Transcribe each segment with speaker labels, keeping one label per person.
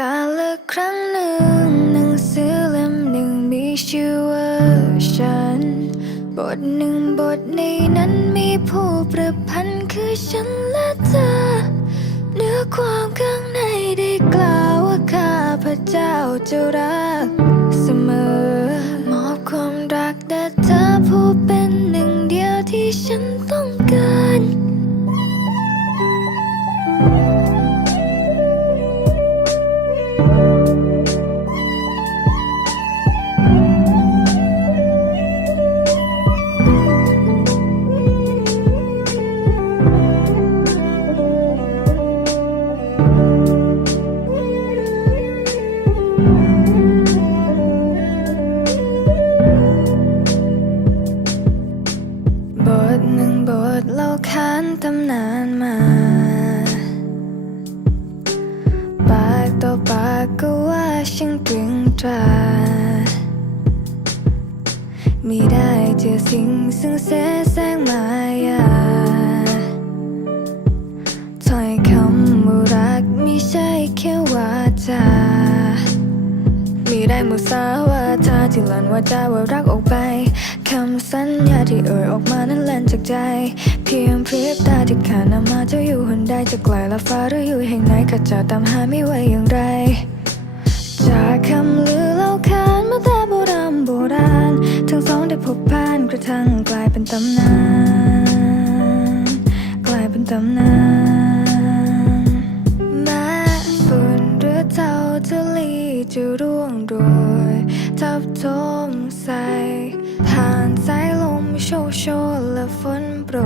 Speaker 1: กาละครั้งหนึ่งหนังสือเล่มหนึ่งมีชื่อว่าฉัน บทหนึ่งบทในนั้นมีผู้ประพันธ์คือฉันและเธอ เนื้อความข้างในได้กล่าวว่าข้าพระเจ้าจะรักเสมอ ตำนานมา ปากต่อปากก็ว่าฉันเปล่งตราไม่ได้เจอสิ่งซึ่งแสแสร้งมา ทาที่หลันว่าจาว่ารักออกไป คำสัญญาที่เอ่ยออกมานั้นแล่นจากใจ เพียงพริบตาที่ขานำมาเจ้าอยู่หนใดจะไกลละฟ้าหรืออยู่แห่งไหนข้าจะตามหาไม่ไหวอย่างไร จากคำลือเล่าขานมาแต่โบราณโบราณ ทั้งสองได้พบผ่านกระทั่งกลายเป็นตำนาน กลายเป็นตำนานแม้ฝนหรือเทาจะลีจะร่วงโรย ทับทมใส่ผ่านสายลมโชกโชนและฝนโปร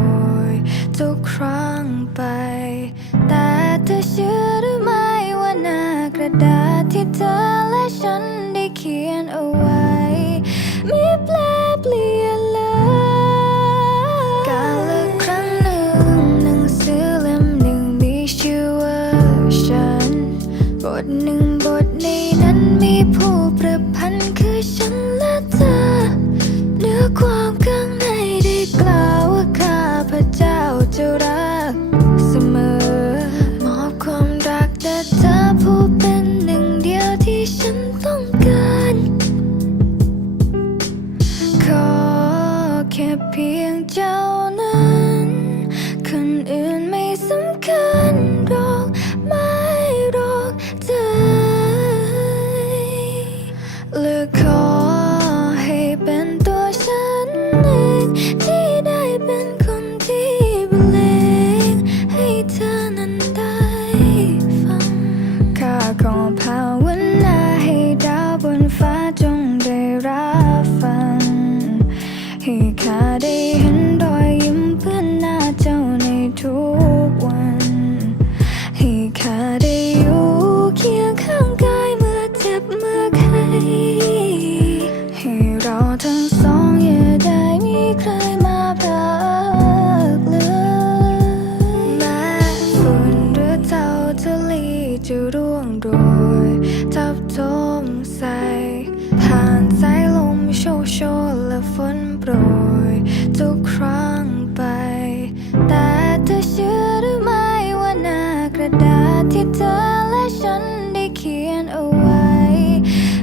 Speaker 1: ย ทุกครั้งไป แต่เธอเชื่อหรือไม่ว่าหน้ากระดาษที่เธอและฉันได้เขียนเอาไว้มี เพียงเจ้านั้นคนอื่น ให้ข้าได้เห็นรอยยิ้มเพื่อนหน้าเจ้าในทุกวัน ให้ข้าได้อยู่เคียงข้างกายเมื่อเจ็บเมื่อไข้ให้เราทั้งสองอย่าได้มีใครมาพรากเลยแม้ฝุ่นหรือเท่าทะเลจะร่วงโรย รยทุกครั้งไป แต่เธอเชื่อหรือไม่ว่าหน้ากระดาษที่เธอและฉันได้เขียนเอาไว้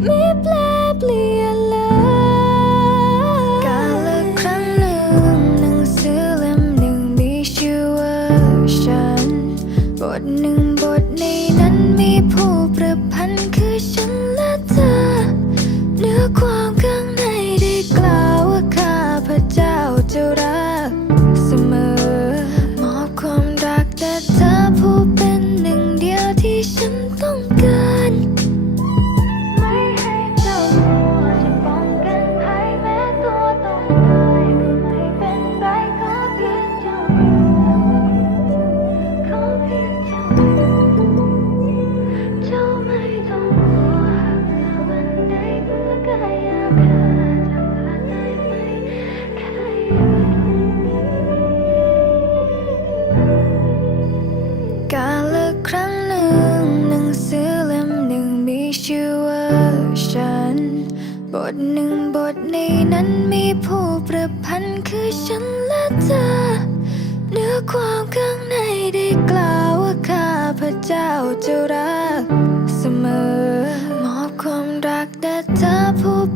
Speaker 1: ไมีแปลเปลี่ยนเลย กาละครั้งหนึ่งหนังสือเล่มหนึ่งมีชื่อว่าฉัน บทหนึ่งบทในนั้น บทหนึ่งบทในนั้นมีผู้ประพันธ์คือฉันและเธอ เนื้อความข้างในได้กล่าวว่าข้าพระเจ้าจะรักเสมอ มอบความรักแด่เธอผู้